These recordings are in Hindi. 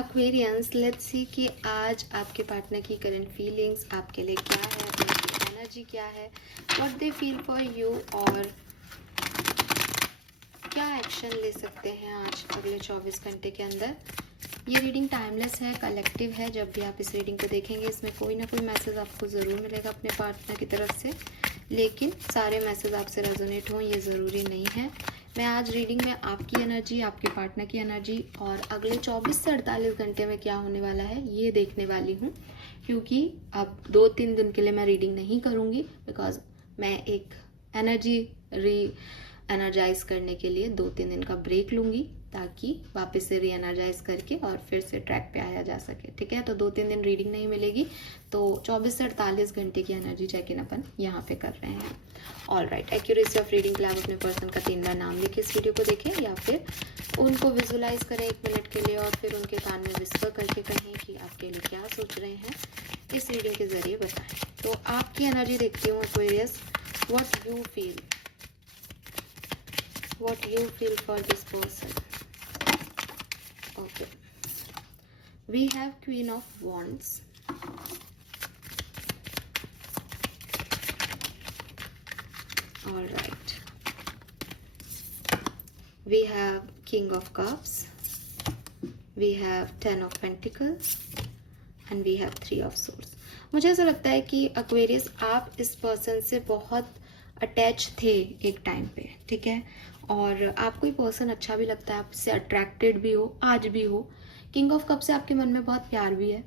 एक्वेरियंस, लेट्स सी कि आज आपके पार्टनर की करंट फीलिंग्स आपके लिए क्या है, उनकी एनर्जी क्या है, what they feel for you, और क्या एक्शन ले सकते हैं आज अगले 24 घंटे के अंदर। ये रीडिंग टाइमलेस है, कलेक्टिव है। जब भी आप इस रीडिंग को देखेंगे इसमें कोई ना कोई मैसेज आपको ज़रूर मिलेगा अपने पार्टनर की तरफ से, लेकिन सारे मैसेज आपसे रेजोनेट हों ये ज़रूरी नहीं है। मैं आज रीडिंग में आपकी एनर्जी, आपके पार्टनर की एनर्जी और अगले 24 से 48 घंटे में क्या होने वाला है ये देखने वाली हूँ, क्योंकि अब 2-3 दिन के लिए मैं रीडिंग नहीं करूँगी, बिकॉज मैं एक एनर्जी एनर्जाइज करने के लिए 2-3 दिन का ब्रेक लूँगी, ताकि वापस से री एनर्जाइज करके और फिर से ट्रैक पे आया जा सके। ठीक है, तो 2-3 दिन रीडिंग नहीं मिलेगी, तो 24 से 48 घंटे की एनर्जी चेक इन अपन यहाँ पे कर रहे हैं। All right, accuracy of reading के लिए आप अपने पर्सन का 3 बार नाम लिखे इस वीडियो को देखें, या फिर उनको विजुलाइज करें 1 मिनट के लिए और फिर उनके कान में विस्पर करके कहें कि आपके लिए क्या सोच रहे हैं, इस रीडिंग के जरिए बताएं। तो आपकी एनर्जी देखती हूँ Aquarius, what you feel for this person. Okay, we have Queen of Wands, all right, we have King of Cups, we have 10 of Pentacles and we have 3 of Swords। मुझे ऐसा लगता है कि एक्वेरियस आप इस पर्सन से बहुत अटैच थे एक टाइम पे, ठीक है, और आपको ये पर्सन अच्छा भी लगता है, आपसे अट्रैक्टेड भी हो, आज भी हो। किंग ऑफ कप से आपके मन में बहुत प्यार भी है,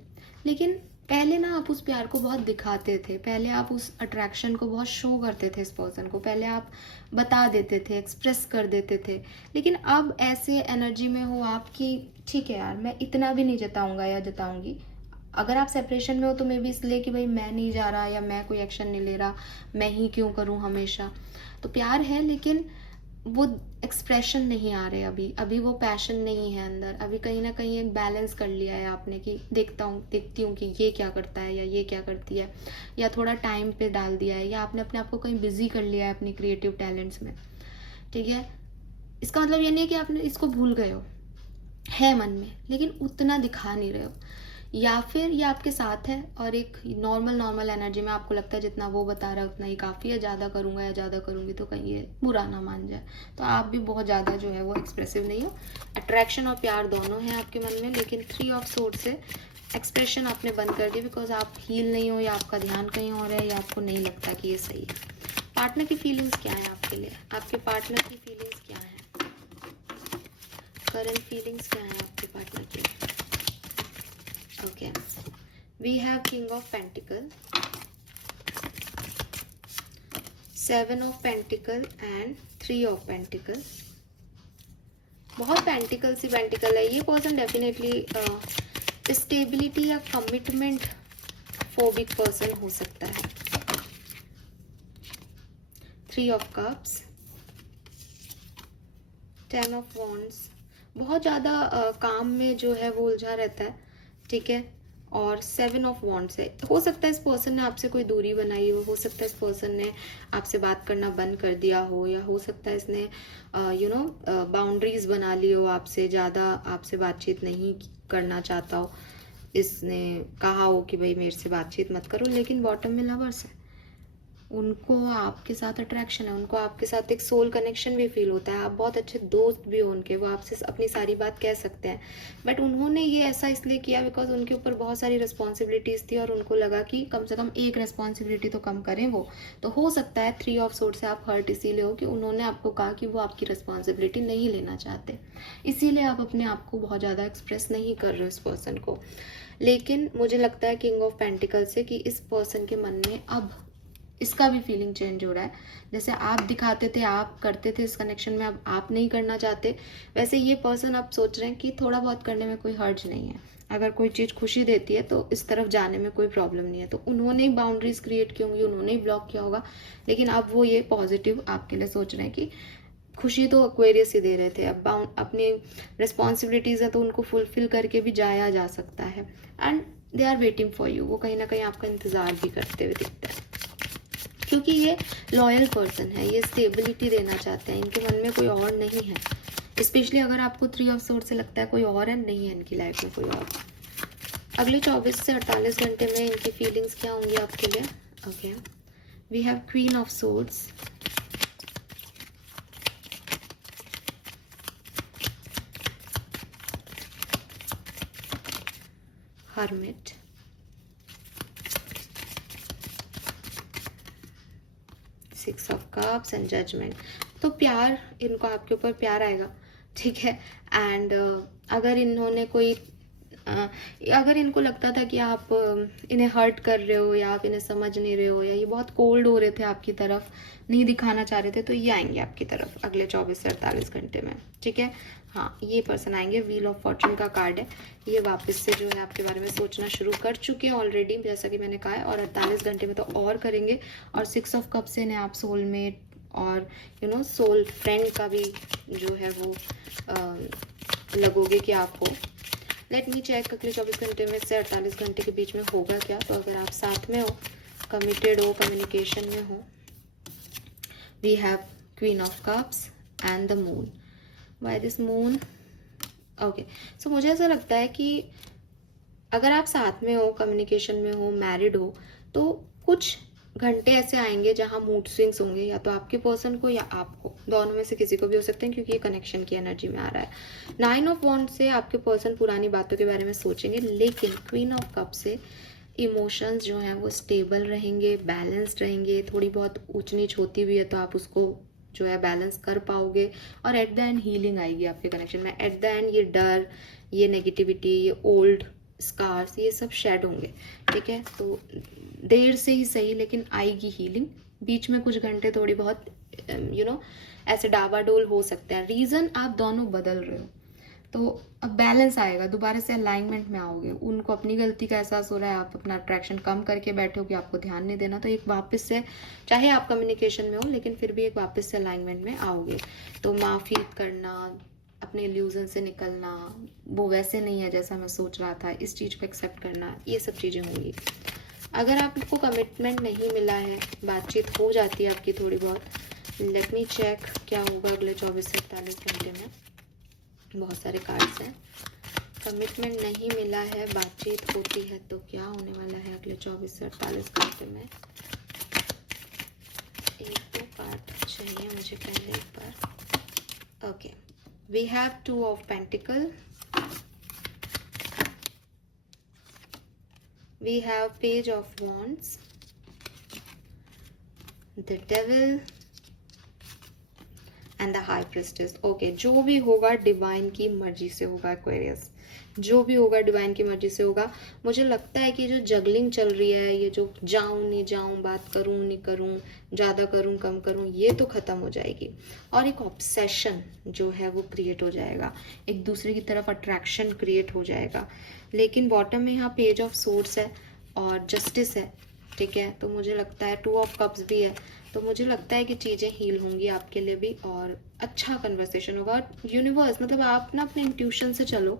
लेकिन पहले ना आप उस प्यार को बहुत दिखाते थे, पहले आप उस अट्रैक्शन को बहुत शो करते थे इस पर्सन को, पहले आप बता देते थे, एक्सप्रेस कर देते थे। लेकिन अब ऐसे एनर्जी में हो आपकी, ठीक है यार मैं इतना भी नहीं जताऊंगा या जताऊंगी। अगर आप सेपरेशन में हो तो मे बी इसलिए कि भाई मैं नहीं जा रहा या मैं कोई एक्शन नहीं ले रहा, मैं ही क्यों करूं हमेशा। तो प्यार है लेकिन वो एक्सप्रेशन नहीं आ रहे, अभी वो पैशन नहीं है अंदर। अभी कहीं ना कहीं एक बैलेंस कर लिया है आपने कि देखती हूँ कि ये क्या करता है या ये क्या करती है, या थोड़ा टाइम पे डाल दिया है, या आपने अपने आप को कहीं बिजी कर लिया है अपनी क्रिएटिव टैलेंट्स में। ठीक है, इसका मतलब ये नहीं है कि आपने इसको भूल गए हो, है मन में, लेकिन उतना दिखा नहीं रहे हो, या फिर ये आपके साथ है और एक नॉर्मल एनर्जी में आपको लगता है जितना वो बता रहा है उतना ही काफ़ी है, ज़्यादा करूँगा या ज़्यादा करूँगी तो कहीं ये बुरा ना मान जाए। तो आप भी बहुत ज़्यादा जो है वो एक्सप्रेसिव नहीं हो। अट्रैक्शन और प्यार दोनों हैं आपके मन में, लेकिन 3 ऑफ सोर्ड से एक्सप्रेशन आपने बंद कर दिया, बिकॉज आप हील नहीं हो, या आपका ध्यान कहीं और है, या आपको नहीं लगता कि ये सही है। पार्टनर की फीलिंग्स क्या है आपके लिए, आपके पार्टनर की फीलिंग्स क्या है, करंट फीलिंग्स क्या है आपके पार्टनर की। Okay, we have King of Pentacle, 7 of Pentacle and 3 of Pentacle। बहुत पेंटिकल सी पेंटिकल है। ये पर्सन डेफिनेटली स्टेबिलिटी या कमिटमेंट फोबिक पर्सन हो सकता है। 3 ऑफ कप्स, 10 ऑफ वॉन्ड्स, बहुत ज़्यादा काम में जो है वो उलझा रहता है, ठीक है, और 7 ऑफ वॉन्ड्स है। हो सकता है इस पर्सन ने आपसे कोई दूरी बनाई हो सकता है इस पर्सन ने आपसे बात करना बंद कर दिया हो, या हो सकता है इसने बाउंड्रीज बना ली हो आपसे, ज़्यादा आपसे बातचीत नहीं करना चाहता हो, इसने कहा हो कि भाई मेरे से बातचीत मत करो, लेकिन बॉटम में लवर्स है, उनको आपके साथ अट्रैक्शन है, उनको आपके साथ एक सोल कनेक्शन भी फील होता है, आप बहुत अच्छे दोस्त भी हो उनके, वो आपसे अपनी सारी बात कह सकते हैं। बट उन्होंने ये ऐसा इसलिए किया बिकॉज उनके ऊपर बहुत सारी रिस्पॉन्सिबिलिटीज़ थी और उनको लगा कि कम से कम एक रिस्पॉन्सिबिलिटी तो कम करें वो। तो हो सकता है 3 ऑफ सोर्ड से आप हर्ट इसीलिए हो कि उन्होंने आपको कहा कि वो आपकी रिस्पॉन्सिबिलिटी नहीं लेना चाहते, इसीलिए आप अपने आप को बहुत ज़्यादा एक्सप्रेस नहीं कर रहे हो इस पर्सन को। लेकिन मुझे लगता है किंग ऑफ पेंटिकल से कि इस पर्सन के मन में अब इसका भी फीलिंग चेंज हो रहा है। जैसे आप दिखाते थे, आप करते थे इस कनेक्शन में, अब आप नहीं करना चाहते, वैसे ये पर्सन अब सोच रहे हैं कि थोड़ा बहुत करने में कोई हर्ज नहीं है, अगर कोई चीज़ खुशी देती है तो इस तरफ जाने में कोई प्रॉब्लम नहीं है। तो उन्होंने ही बाउंड्रीज क्रिएट की होंगी, उन्होंने ही ब्लॉक किया होगा, लेकिन अब वो ये पॉजिटिव आपके लिए सोच रहे हैं कि खुशी तो एक्वेरियस ही दे रहे थे, अब अपनी रिस्पॉन्सिबिलिटीज़ है तो उनको फुलफिल करके भी जाया जा सकता है, and they are waiting for you, वो कहीं ना कहीं आपका इंतज़ार भी करते हुए दिखता है, क्योंकि ये लॉयल पर्सन है, ये स्टेबिलिटी देना चाहते हैं, इनके मन में कोई और नहीं है, स्पेशली अगर आपको 3 ऑफ सोर्ड से लगता है कोई और है, नहीं है इनकी लाइफ में कोई और। अगले 24 से 48 घंटे में इनकी फीलिंग्स क्या होंगी आपके लिए? Okay, we have queen of swords, hermit, six of cups and judgement. तो प्यार, इनको आपके ऊपर प्यार आएगा, ठीक है। एंड अगर इन्होंने कोई अगर इनको लगता था कि आप इन्हें हर्ट कर रहे हो या आप इन्हें समझ नहीं रहे हो या ये बहुत कोल्ड हो रहे थे आपकी तरफ, नहीं दिखाना चाह रहे थे, तो ये आएंगे आपकी तरफ अगले 24 से 48 घंटे में, ठीक है। हाँ, ये पर्सन आएंगे। व्हील ऑफ फॉर्चून का कार्ड है, ये वापस से जो है आपके बारे में सोचना शुरू कर चुके हैं ऑलरेडी, जैसा कि मैंने कहा है, और 48 घंटे में तो और करेंगे। और 6 ऑफ कप से इन्हें आप सोलमेट और सोल फ्रेंड का भी जो है वो लगोगे कि आप हो। लेट मी चेक अगले 24 घंटे में से 48 घंटे के बीच में होगा क्या। तो अगर आप साथ में हो, कमिटेड हो, कम्युनिकेशन में हो, we have queen of cups and the moon. Why this moon? Okay, so मुझे ऐसा लगता है कि अगर आप साथ में हो, कम्युनिकेशन में हो, मैरिड हो, तो कुछ घंटे ऐसे आएंगे जहां मूड स्विंग्स होंगे, या तो आपके पर्सन को या आपको, दोनों में से किसी को भी हो सकते हैं, क्योंकि ये कनेक्शन की एनर्जी में आ रहा है। 9 ऑफ वॉन्ड से आपके पर्सन पुरानी बातों के बारे में सोचेंगे, लेकिन क्वीन ऑफ कप से इमोशंस जो हैं वो स्टेबल रहेंगे, बैलेंस्ड रहेंगे। थोड़ी बहुत ऊंच नीच होती भी है तो आप उसको जो है बैलेंस कर पाओगे, और एट द एंड हीलिंग आएगी आपके कनेक्शन में। एट द एंड ये डर, ये नेगेटिविटी, ये ओल्ड स्कार्स, ये सब शेड होंगे, ठीक है। तो देर से ही सही, लेकिन आएगी हीलिंग। बीच में कुछ घंटे थोड़ी बहुत ऐसे डावाडोल हो सकते हैं। रीज़न, आप दोनों बदल रहे हो, तो अब बैलेंस आएगा, दोबारा से अलाइनमेंट में आओगे। उनको अपनी गलती का एहसास हो रहा है, आप अपना अट्रैक्शन कम करके बैठे हो कि आपको ध्यान नहीं देना, तो एक वापस से, चाहे आप कम्युनिकेशन में हो, लेकिन फिर भी एक वापस से अलाइनमेंट में आओगे। तो माफ़ी करना, अपने इल्यूजन से निकलना, वो वैसे नहीं है जैसा मैं सोच रहा था, इस चीज़ को एक्सेप्ट करना, ये सब चीज़ें होंगी। अगर आपको कमिटमेंट नहीं मिला है, बातचीत हो जाती है आपकी थोड़ी बहुत। लेट मी चेक क्या होगा अगले 24 से 48 घंटे में। बहुत सारे कार्ड्स हैं। कमिटमेंट नहीं मिला है, बातचीत होती है, तो क्या होने वाला है अगले 24 से 48 घंटे में। एक दो कार्ड चाहिए मुझे पहले एक बार। Okay, we have 2 of pentacle, we have page of wands, the devil and the high priestess। okay, जो भी होगा डिवाइन की मर्जी से होगा एक्वेरियस, जो भी होगा डिवाइन की मर्जी से होगा। मुझे लगता है कि जो जगलिंग चल रही है, ये जो जाऊं नहीं जाऊं, बात करूं नहीं करूं, ज़्यादा करूं कम करूं, ये तो ख़त्म हो जाएगी। और एक ऑब्सेशन जो है वो क्रिएट हो जाएगा, एक दूसरे की तरफ अट्रैक्शन क्रिएट हो जाएगा। लेकिन बॉटम में यहाँ पेज ऑफ सोर्ड्स है और जस्टिस है, ठीक है। तो मुझे लगता है 2 ऑफ कप्स भी है, तो मुझे लगता है कि चीज़ें हील होंगी आपके लिए भी, और अच्छा कन्वर्सेशन होगा। और यूनिवर्स, मतलब आप ना अपने इंट्यूशन से चलो।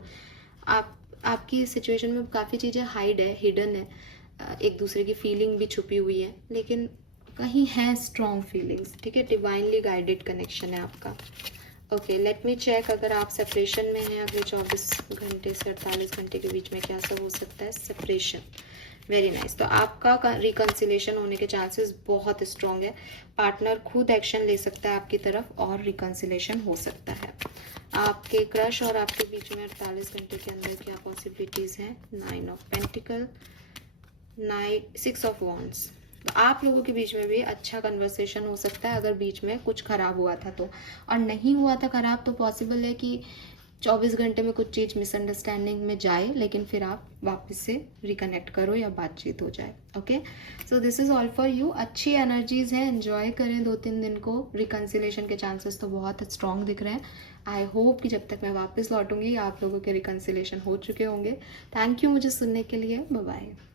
आपकी सिचुएशन में काफ़ी चीज़ें हाइड है, हिडन है, एक दूसरे की फीलिंग भी छुपी हुई है, लेकिन कहीं है स्ट्रॉन्ग फीलिंग्स, ठीक है। डिवाइनली गाइडेड कनेक्शन है आपका। ओके, लेट मी चेक अगर आप सेपरेशन में हैं अगले 24 घंटे से 48 घंटे के बीच में क्या सब हो सकता है। Separation, very nice. तो आपका रिकन्सिलेशन होने के चांसेस बहुत स्ट्रॉन्ग है। पार्टनर खुद एक्शन ले सकता है आपकी तरफ और रिकन्सिलेशन हो सकता है। आपके क्रश और आपके बीच में 48 घंटे के अंदर क्या पॉसिबिलिटीज़ हैं। 9 ऑफ पेंटिकल, 6 ऑफ वॉन्ड्स। तो आप लोगों के बीच में भी अच्छा कन्वर्सेशन हो सकता है अगर बीच में कुछ खराब हुआ था तो। और नहीं हुआ था खराब तो पॉसिबल है कि 24 घंटे में कुछ चीज़ मिसअंडरस्टैंडिंग में जाए, लेकिन फिर आप वापस से रिकनेक्ट करो या बातचीत हो जाए। Okay, so this is all for you. अच्छी एनर्जीज़ हैं, एंजॉय करें 2-3 दिन को। रिकन्सिलेशन के चांसेस तो बहुत स्ट्रॉन्ग दिख रहे हैं। आई होप कि जब तक मैं वापस लौटूंगी आप लोगों के रिकन्सिलेशन हो चुके होंगे। थैंक यू मुझे सुनने के लिए। Bye bye.